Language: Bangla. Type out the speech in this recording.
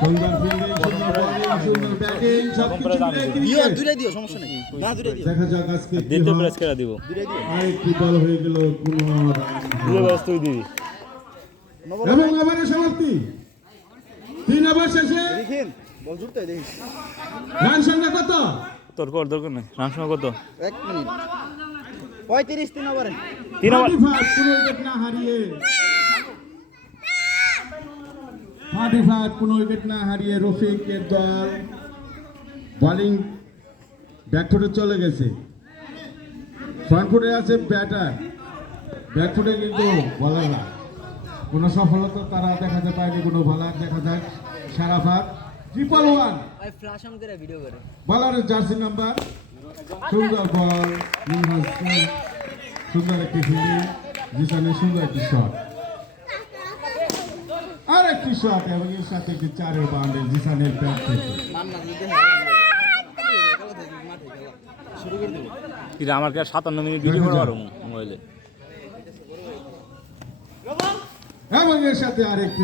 সুন্দর ফিল্ডিং, সুন্দর বোলিং, সুন্দর ব্যাটিং, সবকিছু মিলে ক্রিকেট। দূরে দিও, সমস্যা নেই। না দূরে দিও। দেখা যাক আজকে কি দ্বিতীয় হয়। প্রেস খেলা দিব। আরেকটি বল হয়ে গেল কোনো দ্বিতীয় প্রেস তুই দিবি। এবং ওভারের সমাপ্তি 3 ওভার শেষে দেখেন বল জুড়তে দেখিস। রান সংখ্যা কত? তোর কর দরকার নেই। রান সময় কত? 1 মিনিট 35 3 ওভারে। 3 ওভার। 35 কোনো উইকেট না হারিয়ে 35 কোনো উইকেট না হারিয়ে রফিকের দল বোলিং ব্যাকফুটে চলে গেছে। ফ্রন্টফুটে আছে ব্যাটার, ব্যাকফুটে কিন্তু বলাররা কোনো সফলতা তারা দেখাতে পারেনি। কোনো বলার দেখা যায় শারাফাত 111 ভাই ফ্ল্যাশ অন করে ভিডিও করে বলারের জার্সি নাম্বার। সুন্দর বল, সুন্দর একটি ফিল্ডিং, জিসানের সুন্দর একটি শট, আর একটি শট এবং এর সাথে একটি 4-এর বাউন্ডারি জিসানের ব্যাট থেকে। মান্না যদি শুরু করে দেব। কিন্তু আমার কাছে 57 মিনিট ভিডিও করতে পারবো মোবাইলে। এবং এর সাথে আরেকটি